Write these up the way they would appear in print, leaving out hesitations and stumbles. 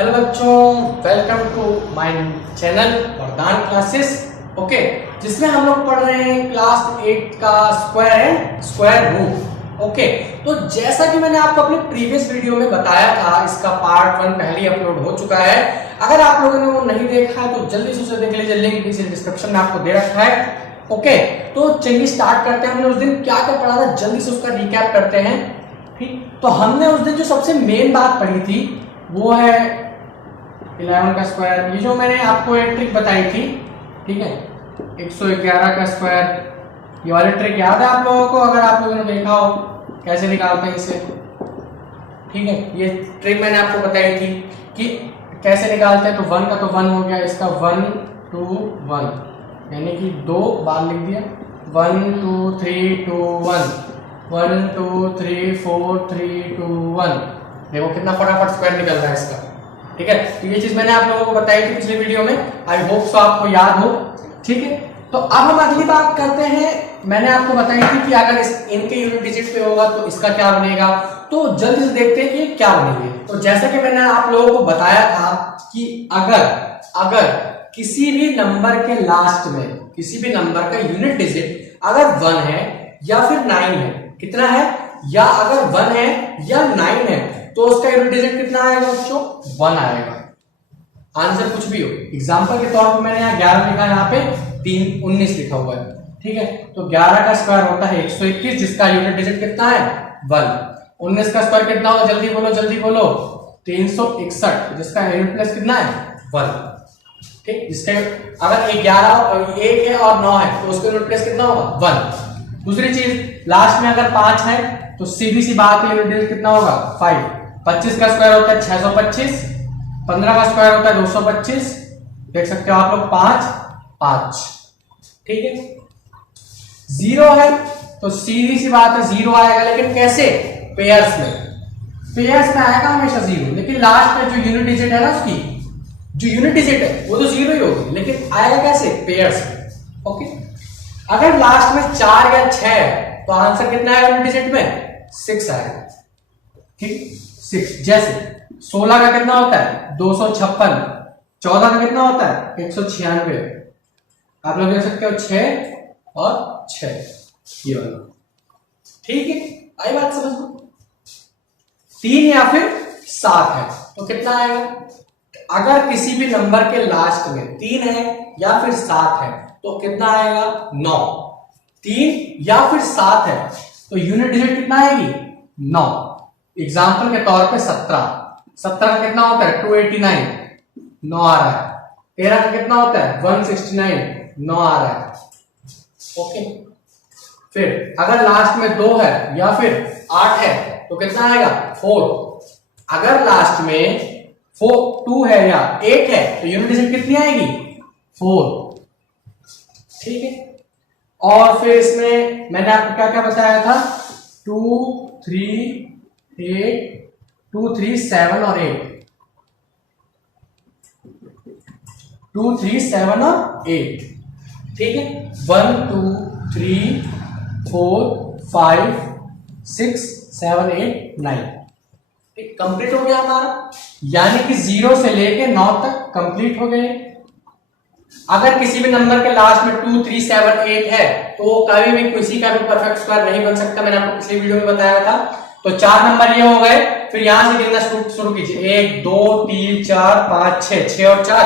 Hello बच्चों, welcome to my channel Vardaan classes. Okay, जिसमें हम लोग पढ़ रहे हैं क्लास 8 का square and square root. Okay, तो जैसा कि मैंने आपको अपने प्रीवियस वीडियो में बताया था, इसका पार्ट 1 पहले ही अपलोड हो चुका है। अगर आप लोगों ने वो नहीं देखा है तो जल्दी से उसे देख लीजिए, लिंक नीचे डिस्क्रिप्शन में आपको दे रखा है। ओके, तो चलिए स्टार्ट करते हैं। हमने उस दिन क्या क्या पढ़ा था, जल्दी से उसका रिकैप करते हैं। ठीक, तो हमने उस दिन जो सबसे मेन बात पढ़ी थी वो है 11 का स्क्वायर। ये जो मैंने आपको एक ट्रिक बताई थी, ठीक है, 111 का स्क्वायर। ये वाली ट्रिक याद है आप लोगों को? अगर आप लोगों ने देखा हो कैसे निकालते हैं इसे, ठीक है, ये ट्रिक मैंने आपको बताई थी कि कैसे निकालते हैं। तो 1 का तो 1 हो गया, इसका 1 2 1 यानी कि 2 बार लिख दिया। 1 2 3 2 1 1 2 3 4 3 2 1। देखो कितना फटाफट स्क्वायर निकल रहा है इसका। ठीक है, तो ये चीज मैंने आप लोगों को बताई थी पिछले वीडियो में। आई होप सो आपको याद हो। ठीक है, तो अब हम अगली बात करते हैं। मैंने आपको बताई थी कि अगर इनके यूनिट डिजिट पे होगा तो इसका क्या बनेगा। तो जल्दी से देखते हैं कि क्या बनेंगे। तो जैसा कि मैंने आप लोगों को बताया था कि अगर किसी भी नंबर के लास्ट में किसी भी नंबर का यूनिट डिजिट अगर 1 है या फिर 9 है, कितना है, या अगर 1 है या 9 है, तो उसका यूनिट डिजिट कितना आएगा बच्चों? 1 आएगा। आंसर कुछ भी हो। एग्जांपल के तौर पर मैंने यहाँ 11 लिखा है, यहाँ पे 3 19 लिखा हुआ है। ठीक है, तो 11 का स्क्वायर होता है 121, जिसका यूनिट डिजिट कितना है? 1। 19 का स्क्वायर कितना होगा? जल्दी बोलो जल्दी बोलो। 361, जिसका यूनिट प्लस कितना है? 1। ठीक, जिसके अगर 11 और 1 है और 9 है तो उसका यूनिट प्लस कितना होगा? 1। दूसरी चीज, लास्ट में अगर 5 है तो सीधी सी बात है, यूनिट डिजिट कितना होगा? 5। 25 का स्क्वायर होता है 625, 15 का स्क्वायर होता है 225। देख सकते हो आप लोग, 5। ठीक है, 0 है तो सीधी सी बात है 0 आएगा, लेकिन कैसे? पेयर्स में आएगा हमेशा 0। लेकिन लास्ट में जो यूनिट डिजिट है ना, उसकी जो यूनिट डिजिट है वो तो 0 ही होगी, लेकिन आएगा कैसे? पेयर्स में। ओके, अगर लास्ट में 4 या 6 है तो आंसर कितना आएगा यूनिट डिजिट में? 6 आएगा। ठीक, 6। जैसे 16 का कितना होता है? 256। 14 का कितना होता है? 196। आप लोग देख सकते हो 6 और 6 ये वाला। ठीक है, आई बात समझ में? 3 या फिर 7 है तो कितना आएगा? अगर किसी भी नंबर के लास्ट में 3 है या फिर 7 है तो कितना आएगा? 9। 3 या फिर 7 है तो यूनिट डिजिट कितना आएगी? 9। एग्जाम्पल के तौर पे 17 का कितना होता है? 289, 9 आ रहा है। 13 का कितना होता है? 169, 9 आ रहा है। ओके, फिर अगर लास्ट में 2 है या फिर 8 है तो कितना आएगा? 4। अगर लास्ट में 2 है या 8 है तो यूनिट डिजिट कितनी आएगी? 4। ठीक है, और फिर इसमें मैंने आपको क्या क्या बताया था? 2 3 8 2 3 7 और 8 2 3 7 और 8। ठीक है, 1 2 3 4 5 6 7 8 9। ठीक, कंप्लीट हो गया हमारा, यानी कि 0 से लेके 9 तक कंप्लीट हो गए। अगर किसी भी नंबर के लास्ट में 2 3 7 8 है तो वो कभी भी किसी का भी परफेक्ट स्क्वायर नहीं बन सकता। मैंने आपको पिछली वीडियो में बताया था। तो 4 नंबर ये हो गए। फिर यहां से गिनना शुरू कीजिए। 1 2 3 4 5 6 और 4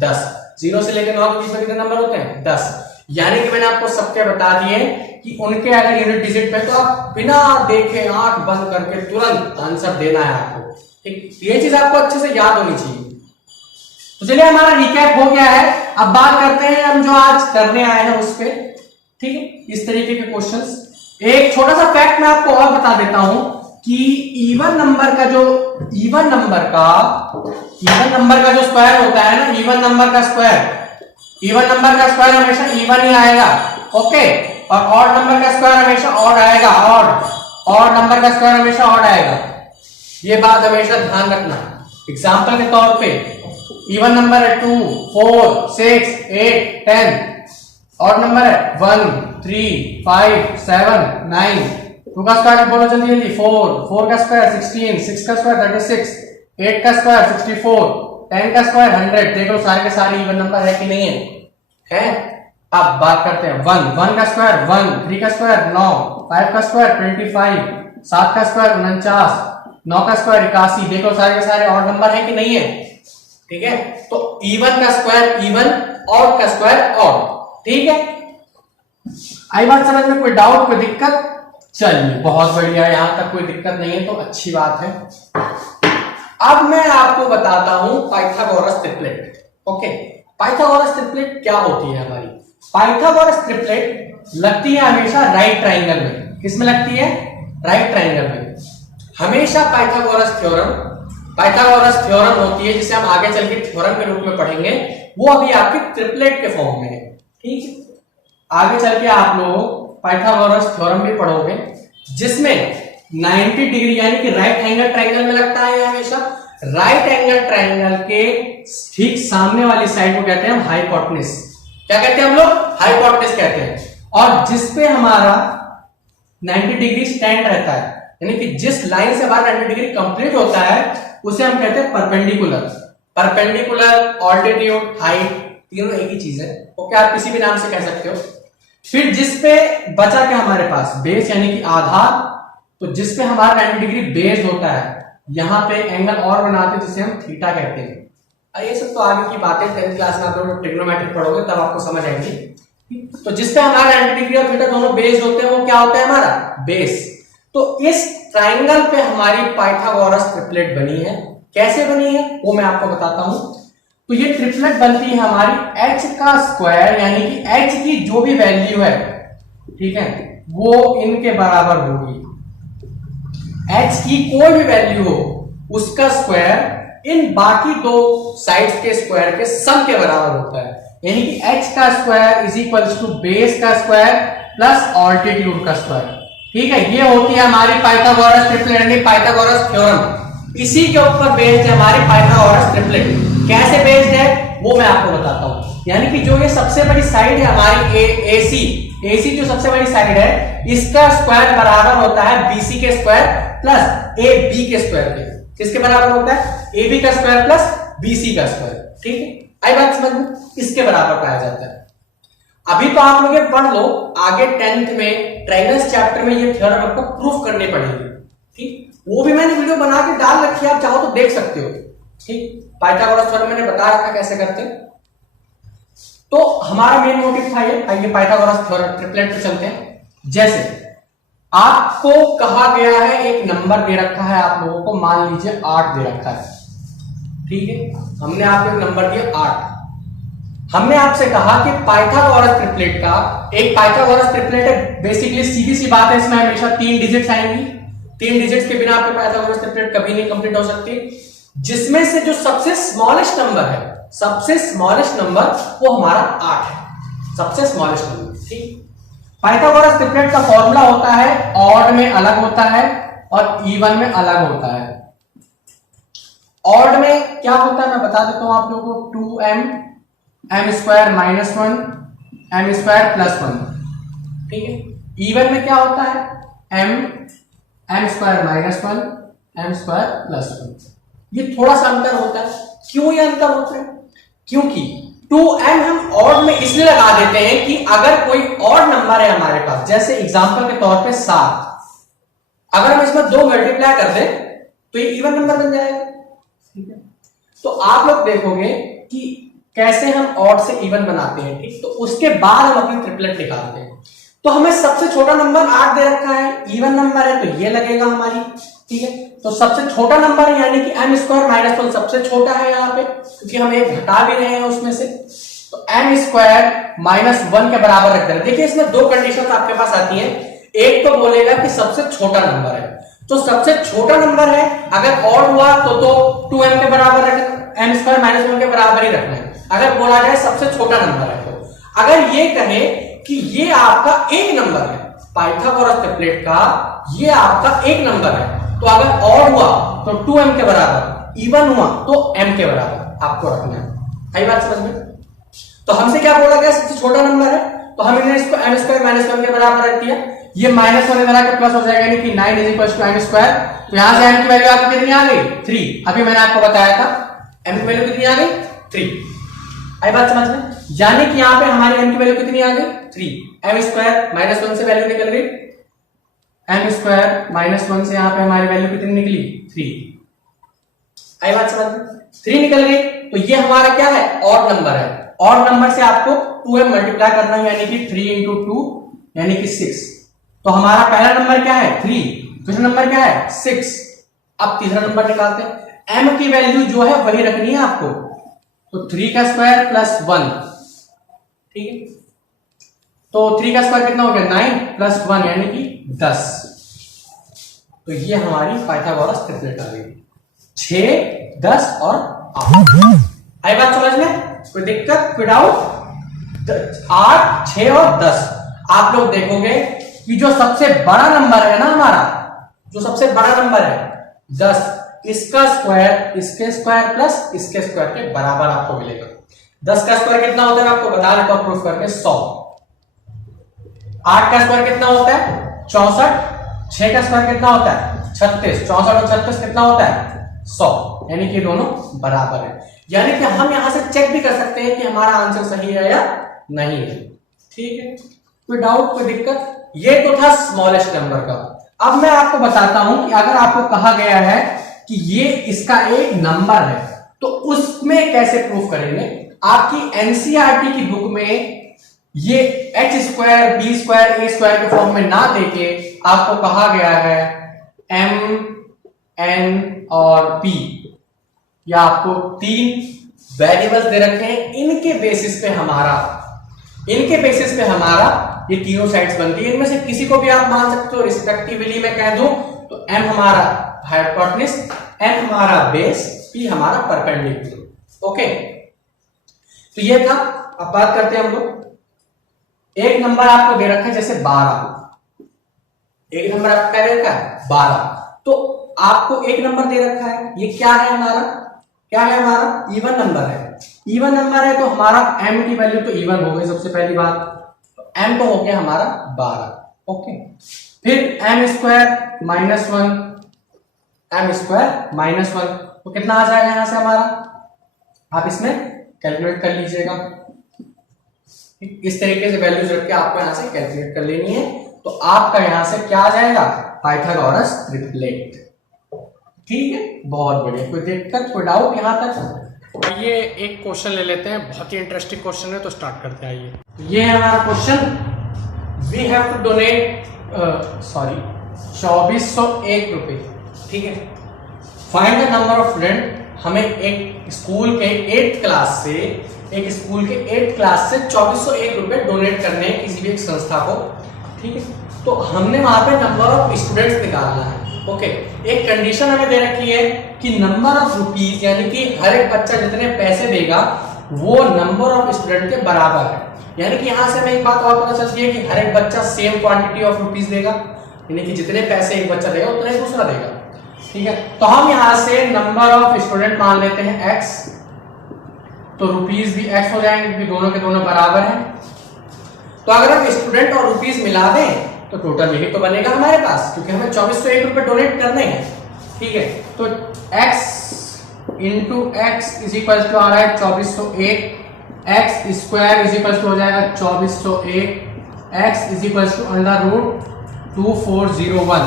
10। 0 से लेकर 9 के बीच में कितने नंबर होते हैं? 10। यानी कि मैंने आपको सबके बता दिए कि उनके अगर यूनिट डिजिट पे तो आप बिना देखे आंख बंद करके तुरंत आंसर देना है आपको। ठीक, ये चीज आपको अच्छे से याद होनी चाहिए। तो चलिए, हमारा रिकैप हो गया है। अब बात करते हैं हम जो आज करने आए हैं उस पे। ठीक है, इस तरीके के क्वेश्चंस। एक छोटा सा फैक्ट मैं आपको और बता देता हूं कि इवन नंबर का जो स्क्वायर होता है ना, इवन नंबर का स्क्वायर हमेशा इवन ही आएगा। ओके, और ऑड नंबर का स्क्वायर हमेशा ऑड आएगा। ऑड नंबर का स्क्वायर हमेशा ऑड आएगा। ये बात हमेशा ध्यान रखना। एग्जांपल के तौर पे इवन नंबर है 2 4 6 8 10। ऑड नंबर है 1 3 5 7 9। 2 का स्क्वायर बोलो जल्दी जल्दी। 4 का स्क्वायर 16, 6 का स्क्वायर 36, 8 का स्क्वायर 64, 10 का स्क्वायर 100। देख लो सारे के सारे इवन नंबर है कि नहीं है? अब बात करते हैं 1 का स्क्वायर 1, 3 का स्क्वायर 9, 5 का स्क्वायर 25, 7 का स्क्वायर 49, 9 का स्क्वायर 81। देखो सारे के सारे ऑड नंबर है कि नहीं है? ठीक है, तो इवन का स्क्वायर इवन, ऑड का स्क्वायर ऑड। ठीक है, आई बात समझ में? कोई डाउट, कोई दिक्कत? चलिए बहुत बढ़िया, यहां तक कोई दिक्कत नहीं है तो अच्छी बात है। अब मैं आपको बताता हूं Pythagoras triplet. Okay, Pythagoras triplet क्या होती है हमारी? पाइथागोरस ट्रिपलेट लगती है हमेशा राइट ट्राइंगल में। किसमें लगती है? राइट ट्राइंगल में। हमेशा पाइथागोरस थ्योरम होती है, जिसे हम आगे चल के थ्योरम के रूप में पढ़ेंगे। वो अभी आपके ट्रिपलेट के फॉर्म में है। ठीक है, आगे चल के आप लोग पाइथागोरस थ्योरम भी पढ़ोगे, जिसमें 90 डिग्री यानी कि राइट एंगल ट्राइंगल में लगता है हमेशा। राइट एंगल ट्राइंगल के ठीक सामने वाली साइड को कहते हैं हम हाइपोटेनस। क्या कहते हैं हम लोग? हाइपोटेनस कहते हैं। और जिसपे हमारा 90 डिग्री स्टैंड रहता है, यानी कि जिस लाइन से हमारा 90 डिग्री कंप्लीट होता है, उसे हम कहते हैं परपेंडिकुलर। परपेंडिकुलर, ऑल्टीट्यूड, हाइट, तीनों एक ही चीज है। ओके, आप किसी भी नाम से कह सकते हो। फिर जिसपे बचा क्या हमारे पास? बेस यानी कि आधार। तो जिसपे हमारा 90 डिग्री बेस होता है, यहां पे एंगल और बनाते हैं जिसे हम थीटा कहते हैं। ये सब तो आगे की बातें, 10th क्लास में आप लोग ट्रिग्नोमेट्री पढ़ोगे तब आपको समझ आएगी। तो जिसपे हमारा 90 डिग्री और थीटा दोनों बेस होते हैं, वो क्या होता है हमारा? बेस। तो इस ट्राइंगल पे हमारी पाइथागोरस ट्रिपलेट बनी है। कैसे बनी है वो मैं आपको बताता हूं। तो ये ट्रिपलेट बनती है हमारी h का स्क्वायर, यानी कि h की जो भी वैल्यू है, ठीक है, वो इनके बराबर होगी। h की कोई भी वैल्यू हो, उसका स्क्वायर इन बाकी दो साइड्स के स्क्वायर के सम के बराबर होता है। यानी कि h का square is equals to base का स्क्वायर प्लस ऑल्टीट्यूड का स्क्वायर। ठीक है, ये होती है हमारी पाइथागोरस ट्रिपलेट, यानी पाइथागोरस थ्योरम। इसी के ऊपर बेस्ड है हमारी पाइथागोरस ट्रिपलेट। कैसे बेस्ड है वो मैं आपको बताता हूं। यानी कि जो ये सबसे बड़ी साइड है हमारी AC जो सबसे बड़ी साइड है, इसका स्क्वायर बराबर होता है BC के स्क्वायर प्लस AB के स्क्वायर के। किसके बराबर होता है? AB का स्क्वायर प्लस BC का स्क्वायर। ठीक है, आई बात समझ में? इसके बराबर पाया जाता है। अभी तो आप लोग पढ़ लो, आगे 10th में ट्राइंगल्स चैप्टर में ये थ्योरम आपको प्रूफ करनी पड़ेगी। ठीक, वो भी मैंने वीडियो बना के डाल रखी है, आप चाहो तो देख सकते हो। ठीक, पाइथागोरस थ्योरम मैंने बता रखा कैसे करते हैं। तो हमारा मेन मोटिव था ये। आइए पाइथागोरस थ्योरम ट्रिपलेट पे चलते हैं। जैसे आपको कहा गया है, एक नंबर दे रखा है आप लोगों को, मान लीजिए 8 दे रखा है। ठीक है, हमने आपको एक नंबर दिया 8। हमने आपसे कहा कि पाइथागोरस ट्रिपलेट का, एक पाइथागोरस ट्रिपलेट है, बेसिकली सीधी सी बात है, इसमें हमेशा 3 डिजिट्स आएंगी। 3 डिजिट्स के बिना आपके पाइथागोरस ट्रिपलेट कभी नहीं कंप्लीट हो सकती। जिसमें से जो सबसे स्मॉलेस्ट नंबर है, सबसे स्मॉलेस्ट नंबर वो हमारा 8 है, सबसे स्मॉलेस्ट नंबर। ठीक, पाइथागोरस ट्रिपलेट का फॉर्मूला होता है, ऑड में अलग होता है और इवन में अलग होता है। ऑड में क्या होता है मैं बता देता हूं आप लोगों को, 2m m square minus 1 m square plus 1। ठीक है, इवन में क्या होता है? m square minus 1 m square plus 1। ये थोड़ा सा अंतर होता है। क्यों ये अंतर होता है? क्योंकि 2m हम ऑड में इसलिए लगा देते हैं कि अगर कोई ऑड नंबर है हमारे पास, जैसे एग्जांपल के तौर पे 7, अगर हम इसमें 2 मल्टीप्लाई कर दें तो ये इवन नंबर बन जाएगा। ठीक है, तो आप लोग देखोगे कि कैसे हम ऑड से इवन बनाते हैं। ठीक, तो उसके बाद हम अपनी ट्रिपलेट निकालते हैं। तो हमें सबसे छोटा नंबर 8 दे रखा है, इवन नंबर है तो ये लगेगा हमारी। ठीक है, तो सबसे छोटा नंबर है यानी कि m स्क्वायर माइनस 1 सबसे छोटा है यहाँ पे, क्योंकि हम एक घटा भी रहे हैं उसमें से। तो m स्क्वायर माइनस 1 के बराबर रख देना। देखिए इसमें 2 कंडीशन आपके पास आती है। एक तो बोलेगा कि सबसे छोटा नंबर है, तो सबसे छोटा नंबर है, अगर ऑड हुआ तो 2m के बराबर रखना, m स्क्वायर माइनस 1 के बराबर ही रखना है। अगर बोला जाए सबसे छोटा नंबर है, तो अगर ये कहे कि ये आपका एक नंबर है, पाइथागोरस ट्रिपलेट का ये आपका एक नंबर है, तो अगर ऑड हुआ तो 2m के बराबर, इवन हुआ तो m के बराबर आपको रखना है। आई बात समझ में? तो हमसे क्या बोला गया? सबसे छोटा नंबर है, तो हमने इसको m स्क्वायर माइनस 1 के बराबर रख दिया। ये -1 इधर आके प्लस हो जाएगा, यानी कि 9 is equal to m square. तो यहां से m की वैल्यू आपकी कितनी आ गई 3। अभी मैंने आपको बताया था m की वैल्यू कितनी आ गई 3। आई बात समझ में? यानी कि यहां पे हमारी m की वैल्यू कितनी आ गई 3। m स्क्वायर -1 से वैल्यू निकल गई, m स्क्वायर -1 से यहां पे हमारी वैल्यू कितनी निकली 3। आई बात समझ में? 3 निकल गई। तो ये हमारा क्या है ऑड नंबर है। ऑड नंबर से आपको 2m मल्टीप्लाई करना है, यानी कि 3 इंटू 2 यानी कि 6। तो हमारा पहला नंबर क्या है 3, दूसरा नंबर क्या है 6। अब तीसरा नंबर निकालते हैं। m की वैल्यू जो है वही रखनी है आपको, तो 3 का स्क्वायर प्लस 1, ठीक है। तो 3 का स्क्वायर कितना हो गया 9 प्लस 1 यानी कि 10। तो ये हमारी पाइथागोरस ट्रिपलेट आ गई 6, 10 और 8। आई बात समझ में? कोई दिक्कत, कोई डाउट? 8, 6 और 10। आप लोग देखोगे कि जो सबसे बड़ा नंबर है ना हमारा, जो सबसे बड़ा नंबर है 10, इसका स्क्वायर इसके स्क्वायर प्लस इसके स्क्वायर के बराबर आपको मिलेगा। 10 का स्क्वायर कितना होता है आपको बता देता हूं प्रूफ करके 100। 8 का स्क्वायर कितना होता है 64। 6 का स्क्वायर कितना होता है 36। 64 और 36 कितना होता है 100, यानी कि दोनों बराबर है। यानी कि हम यहां से चेक भी कर सकते हैं कि हमारा आंसर सही है या नहीं है। ठीक है, कोई डाउट, कोई दिक्कत? ये तो था स्मॉलेस्ट नंबर का। अब मैं आपको बताता हूं कि अगर आपको कहा गया है कि ये इसका एक नंबर है तो उसमें कैसे प्रूफ करेंगे। आपकी एनसीईआरटी की बुक में ये h स्क्वायर बी स्क्वायर ए स्क्वायर के फॉर्म में ना देके आपको कहा गया है m n और p, या आपको 3 वेरिएबल्स दे रखे हैं। इनके बेसिस पे हमारा ये तीनों साइड्स बनती है। इनमें से किसी को भी आप मान सकते हो रिस्पेक्टिवली। मैं कह दूं तो m हमारा हाइपोटेन्यूज, n हमारा बेस, p हमारा परपेंडिकुलर। ओके, तो ये था। अब बात करते हैं हम लोग, एक नंबर आपको दे रखा है जैसे 12। एक नंबर आपको क्या दे रखा है 12। तो आपको एक नंबर दे रखा है, ये क्या है हमारा, क्या है हमारा इवन नंबर है। इवन नंबर है तो हमारा m की वैल्यू तो इवन हो गई सबसे पहली बात, तो m तो हो गया हमारा 12। ओके, फिर m square minus 1, m square minus 1 तो कितना आ जाएगा यहां से हमारा, आप इसमें कैलकुलेट कर लीजिएगा। इस तरीके से वैल्यूज रख के आपको यहां से कैलकुलेट कर लेनी है। तो आपका यहां से क्या आ जाएगा पाइथागोरस ट्रिपलेट। ठीक है, बहुत बढ़िया। कोई दिक्कत, कोई डाउट यहां तक? आइए एक क्वेश्चन ले लेते हैं, बहुत ही इंटरेस्टिंग क्वेश्चन है, तो स्टार्ट करते हैं। आइए, ये है हमारा क्वेश्चन। वी हैव टू डोनेट 2401 रुपए। ठीक है, find the number of student. हमें एक स्कूल के 8th क्लास से 2401 रुपए डोनेट करने हैं किसी भी एक संस्था को। ठीक है, तो हमने वहां पे नंबर ऑफ स्टूडेंट्स निकालना है। ओके, एक कंडीशन हमें दे रखी है कि नंबर ऑफ रुपीज, यानी कि हर एक बच्चा जितने पैसे देगा वो नंबर ऑफ स्टूडेंट के बराबर है। यानी कि यहां से हमें एक बात और पता चलती है कि हर एक बच्चा सेम क्वांटिटी ऑफ रुपीज देगा, यानी कि जितने पैसे एक बच्चा देगा उतने दूसरा देगा। ठीक है, तो हम यहां से नंबर ऑफ स्टूडेंट मान लेते हैं x, तो रुपीज भी x हो जाएंगे क्योंकि दोनों के दोनों बराबर हैं। तो अगर हम स्टूडेंट और रुपीज मिला दें तो टोटल यही तो बनेगा हमारे पास, क्योंकि हमें 2401 रुपए डोनेट करने हैं। ठीक है, तो x into x is equal to आ रहा है 2401, x square is equal to हो जाएगा 2401, x is equal to under root 2401।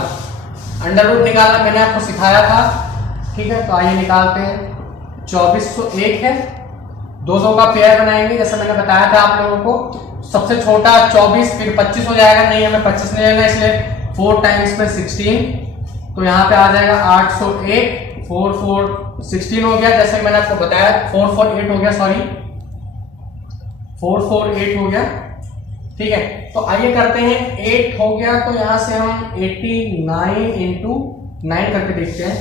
Under root निकालना मैंने आपको सिखाया था। ठीक है, तो आइए निकालते हैं। 2401 है, 2 का पेयर बनाएंगे जैसे मैंने बताया था आप लोगों को। सबसे छोटा 24, फिर 25 हो जाएगा, नहीं हमें 25 नहीं लेना, इसलिए 4 टाइम्स में 16, तो यहाँ पे आ जाएगा 801, 4 4 16 हो गया, जैसे मैंने आपको बताया 448 हो गया, सॉरी 448 हो गया। ठीक है, तो आइए करते हैं, 8 हो गया तो यहाँ से हम 89 इंटू 9 करके देखते हैं।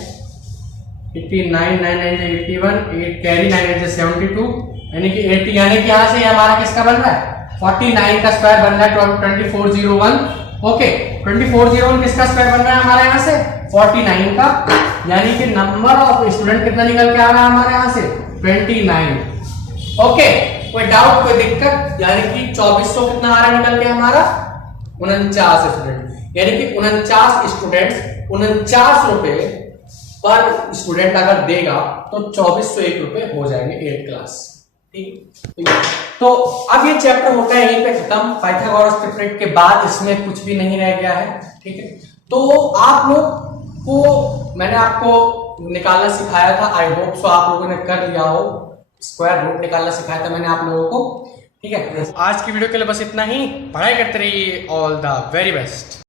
89 9 9 81, 8 कैरी 9 72, यानी कि 80, यानी कि यहाँ से हमारा किसका बन रहा है 49 का स्क्वायर बन रहा है 2401। ओके, 2401 किसका स्क्वायर बन रहा है हमारे यहाँ से 49 का, यानी कि नंबर ऑफ स्टूडेंट कितना निकल के आ रहा है हमारे यहाँ से 29। ओके, कोई डाउट, कोई दिक्कत? यानी कि 2400 कितना आ रहा है निकल के हमारा 49 स्टूडेंट। यानी कि 49 स्टूडेंट्स 49 रुपए पर स्टूडेंट अगर देगा तो 2401 रुपए हो जाएंगे 8th क्लास। ठीक, तो अब ये चैप्टर होता है यहीं पे खत्म। पाइथागोरस ट्रिपलेट के बाद इसमें कुछ भी नहीं रह गया है। ठीक है, तो आप लोग को मैंने आपको निकालना सिखाया था, आई होप सो आप लोगों ने कर लिया हो। स्क्वायर रूट निकालना सिखाया था मैंने आप लोगों को। ठीक है, आज की वीडियो के लिए बस इतना ही। पढ़ाई करते रहिए। All the very best.